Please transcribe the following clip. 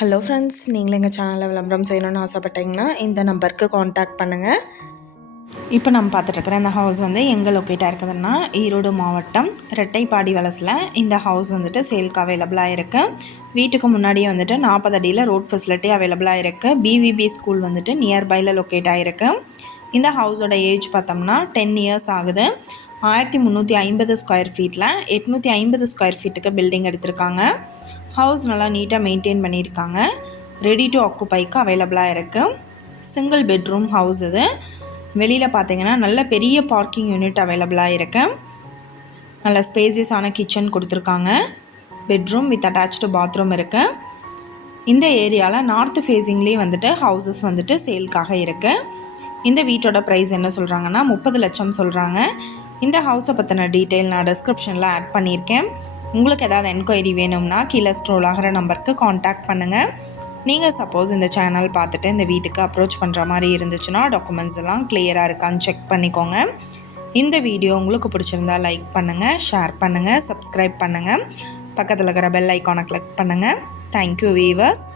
Hello friends, நீங்களும் எங்கள் சேனலில் விளம்பரம் செய்யணும்னு ஆசைப்பட்டீங்கன்னா இந்த நம்பருக்கு காண்டாக்ட் பண்ணுங்கள். இப்போ நம்ம பார்த்துட்ருக்குற இந்த ஹவுஸ் வந்து எங்கே லொக்கேட்டாக இருக்குதுன்னா ஈரோடு மாவட்டம் ரெட்டைப்பாடி வலசில் இந்த ஹவுஸ் வந்துட்டு சேல்க்கு அவைலபிளாக இருக்குது. வீட்டுக்கு முன்னாடியே வந்துட்டு 40 அடியில் ரோட் ஃபெசிலிட்டி அவைலபிளாக இருக்குது. பிவிபி ஸ்கூல் வந்துட்டு நியர்பையில் லொக்கேட் ஆகிருக்கு. இந்த ஹவுஸோட ஏஜ் பார்த்தோம்னா 10 இயர்ஸ் ஆகுது. 1350 ஸ்கொயர் ஃபீட்டில் 850 ஸ்கொயர் ஃபீட்டுக்கு பில்டிங் எடுத்திருக்காங்க. ஹவுஸ் நல்லா நீட்டாக மெயின்டைன் பண்ணியிருக்காங்க. ரெடி டு ஆக்குபைக்கு அவைலபிளாக இருக்குது. சிங்கிள் பெட்ரூம் ஹவுஸ் இது. வெளியில் பார்த்தீங்கன்னா நல்ல பெரிய பார்க்கிங் யூனிட் அவைலபிளாக இருக்குது. நல்ல ஸ்பேசியஸான கிச்சன் கொடுத்துருக்காங்க. பெட்ரூம் வித் அட்டாச்டு பாத்ரூம் இருக்குது. இந்த ஏரியாவில் நார்த் ஃபேஸிங்லேயே வந்துட்டு ஹவுசஸ் வந்துட்டு சேல்க்காக இருக்குது. இந்த வீட்டோட ப்ரைஸ் என்ன சொல்கிறாங்கன்னா 30 லட்சம் சொல்கிறாங்க. இந்த ஹவுஸை பற்றின டீட்டெயில் நான் டிஸ்கிரிப்ஷனில் ஆட் பண்ணியிருக்கேன். உங்களுக்கு ஏதாவது என்கொயரி வேணும்னா கீழே ஸ்க்ரோல் ஆகிற நம்பருக்கு காண்டாக்ட் பண்ணுங்கள். நீங்கள் சப்போஸ் இந்த சேனல் பார்த்துட்டு இந்த வீட்டுக்கு அப்ரோச் பண்ணுற மாதிரி இருந்துச்சுன்னா டாக்குமெண்ட்ஸ் எல்லாம் கிளியராக இருக்கான்னு செக் பண்ணிக்கோங்க. இந்த வீடியோ உங்களுக்கு பிடிச்சிருந்தா லைக் பண்ணுங்கள், ஷேர் பண்ணுங்கள், சப்ஸ்கிரைப் பண்ணுங்கள். பக்கத்தில் இருக்கிற பெல் ஐக்கானை கிளிக் பண்ணுங்கள். Thank you viewers.